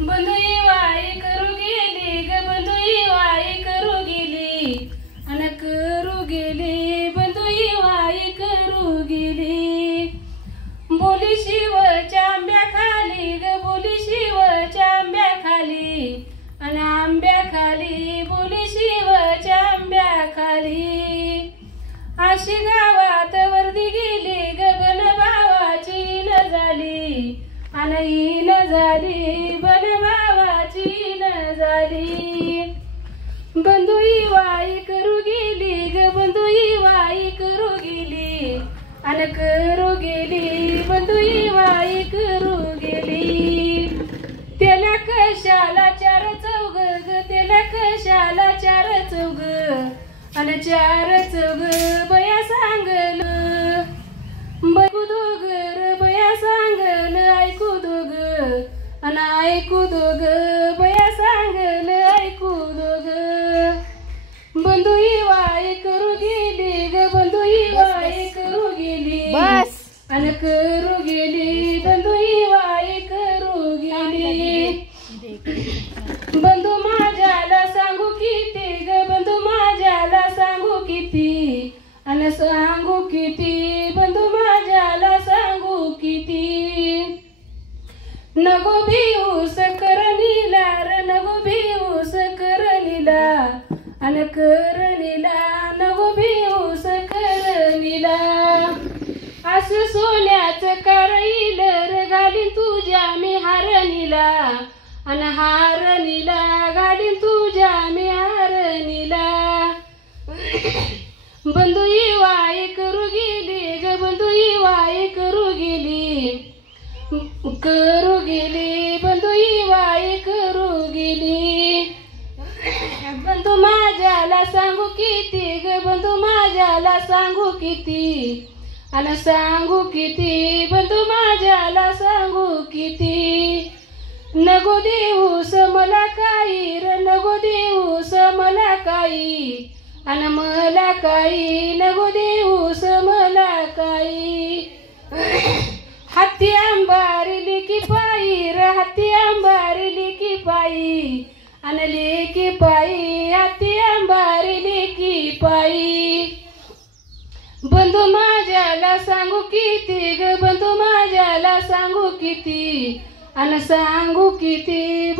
बंधुई वाई करू गेली ग बंधुई वाई करू गेली अन करू गेली बंधुई वाई करू गेली बोली शिवच्या आंब्याखाली ग बोली शिवच्या आंब्याखाली अन आंब्याखाली बोली शिवच्या आंब्याखाली अशी गावात वर्दी गेली ग बन भावाची न झाली अन न झाली बन भावाची न झाली बंधुई वाई करू गेली ग बंधुई वाई करू गेली अन करू गेली बंधुई वाई करू गेली त्याला कशाला चार चौग ग त्याला कशाला चार चौग अन चार चौग बया सांगल बघू दोघ बया सांगल ऐकू दोघ अन ऐकू दोघ बया सांगल ऐकू दोघ बंधुई वाई करू गेली ग बंधुई वाई करू गेली बस अन करू गेली बंधुई वाई करू गेली बंधू माझ्याला सांगू किती ग बंधू माझ्याला सांगू किती अन सांगू किती बंधू माझ्याला सांगू किती नको भिऊस करणीला र नको भिऊस करणीला अन करणीला नको भिऊस करणीला असं सोन्याचं करईल र घालीन तुझ्या मी हारणीला अन हारणीला घालीन तुझ्या मी हारणीला बंधुई वाई करू गेली ग बंधुई वाई करू गेली बंधुई वाई करू गेली बंधू माझ्याला सांगू किती ग बंधू माझ्याला सांगू किती अन सांगू किती बंधू माझ्याला सांगू किती नको देऊस मला काही र नको देऊस मला काही अन मला काही नको देऊस मला काही हत्ती अंबारली की पायी र हत्ती अंबारली की पायी अन लेकी पायी हत्ती अंबारली की पायी बंधू माझ्याला सांगू किती ग बंधू माझ्याला सांगू किती अन सांगू किती